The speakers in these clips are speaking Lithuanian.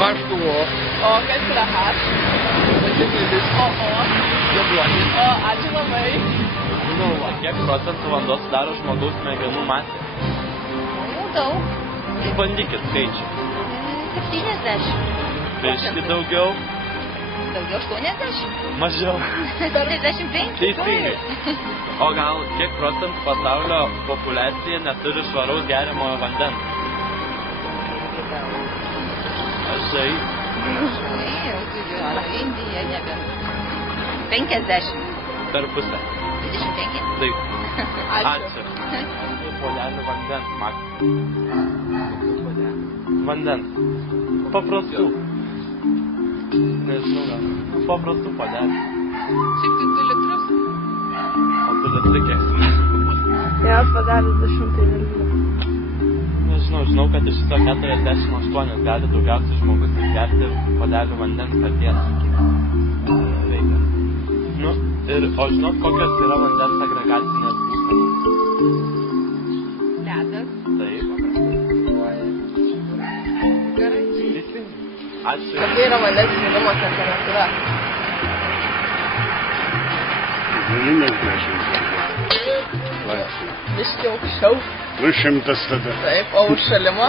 Vaštuvo. O kas yra H? Vadinėlis. O. Jablonis. O, ačiū labai. Žinau, kiek procentų vanduo sudaro žmogaus smegenų masė? Daug. Išbandykit skaičių. 70. Biški daugiau. Daugiau 80. Mažiau. 75. Teisingai. O gal kiek procentų pasaulio populiacija neturi švaraus geriamojo vandens? Mažai. Indija nebe. 50. Per pusę. 25. Taip. Ačiū. Puodelių vandens, Max. Vandens. Paprastų. Nežinau gal. Paprastų puodelių. Šiek tiek 2 litrus. O 2 litrai kiek sumažinti? Vienas puodelis 200 ml. Nežinau, žinau, kad iš viso 48 gali daugiausiai žmogus išgerti puodelių vandens per dieną. Reikia. Nu, ir, o žinot, kokios yra vandens agregacinės būsenos? Ledas. Taip. Gerai. Teisingai. Ačiū. Kokia yra vandens virimo temperatūra? 90 laipsnių. Biški aukščiau. 200 tada. Taip, o užšalimo?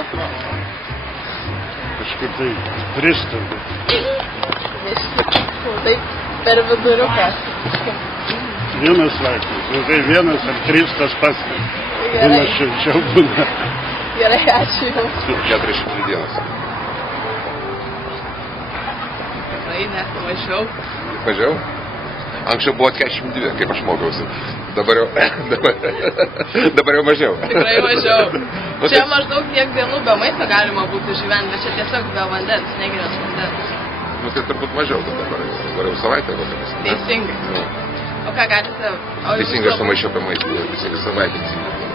Kažkur tai 300. Biški. Taip, per viduriuką. 1 laipsnis. Nu tai 1 ar 3 tas pats. Būna šilčiau būna. Gerai, ačiū jums. 43 dienas. Tikrai ne, mažiau. Mažiau? Anksčiau buvo 42, kaip aš mokiausi. Dabar jau mažiau. Tikrai mažiau. Čia maždaug tiek dienų be maisto galima būtų išgyventi, bet čia tiesiog be vandens, negeriant vandens. Nu tai turbūt mažiau dabar jau savaitę kokiamis. Teisingai. Nu, O ką galite... teisingai aš sumaišiau apie maistą, teisingai savaitę.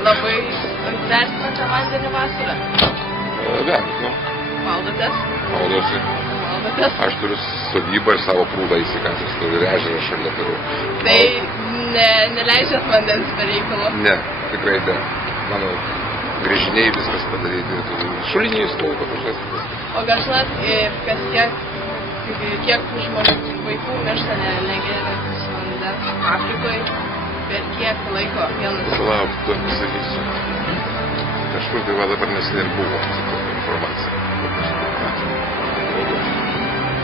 Labai vertinate vandenį vasarą? Vien, nu, Maldotės? maudosi. Maldotės? Aš turiu sodybą ir savo prūdą įsikasęs, turiu ir ežerą šalia turiu. Tai neleidžiat vandens per reikalą? Ne, tikrai ne. Mano grėžiniai viskas padaryti. Šulinys stovi paprasčiausiai. O gal žinot, kas kiek tų žmonių vaikų miršta negeriant vandens Afrikoje, per kiek laiko vienas... Lauk, tu pasakysiu. Kažkur tai va dabar neseniai ir buvo tokia informacija.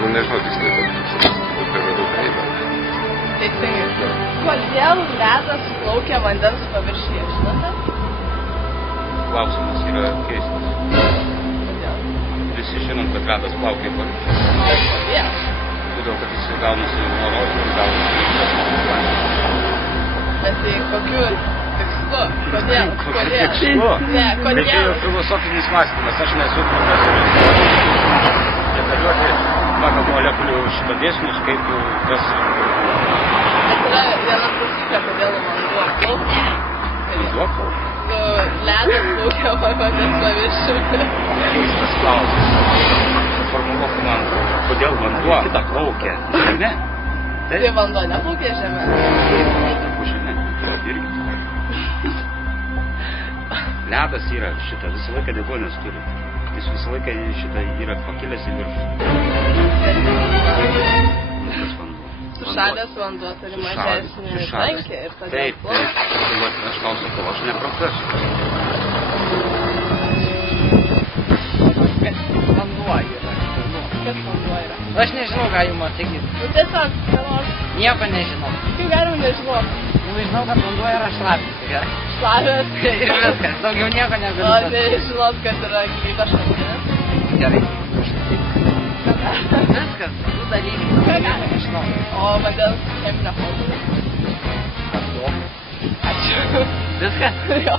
Nu, nežinau tiksliai, bet per daug eina. Teisingai. Kodėl ledas plaukia vandens paviršiuje, žinote? Klausimas yra keistas. Kodėl? Visi žinom, kad ledas plaukia paviršiuje. Kodėl? Todėl, kad jis gaunasi oro ir gaunasi. Bet tai kokiu tikslu? Kodėl? Kodėl? Tikslu? Ne, Bet čia kodėl? jau filosofinis mąstymas, aš nesu profesorius. Detaliuoti pagal molekulių šitą dėsnius, kaip jau kas... Bet yra viena taisyklė, kodėl vanduo plaukia. Vanduo plaukia? Ledas plaukia vandens paviršiuje. Keistas klausimas. Suformuluok man, kodėl vanduo plaukia žemė? Tai vanduo neplaukia žemė. Po žemė, tai irgi. Ledas yra šitą, visą laiką deguonies turi. Jis visą laiką šitą yra pakilęs į viršų. Tas vanduo. Sušalęs vanduo turi mažesnį tankį ir todėl Taip, plaukia. aš tau sakau, aš ne profesorius. Kas vanduo yra? Kas vanduo yra? Aš nežinau, ką jums atsakyti. Nu tiesiog, ką nors. Nieko nežinau. Kaip galima nežinoti? Nu, žinau, kad vanduo yra šlapis. Šlavės. Ir viskas. Daugiau nieko O negaliu. nežinot, kas yra gyvybės šaltinis? Gerai. Ką? Viskas. Du dalykai. Ką galima? Nežinau. O vandens cheminė formulė? Vanduo. Ačiū. Viskas. Jo.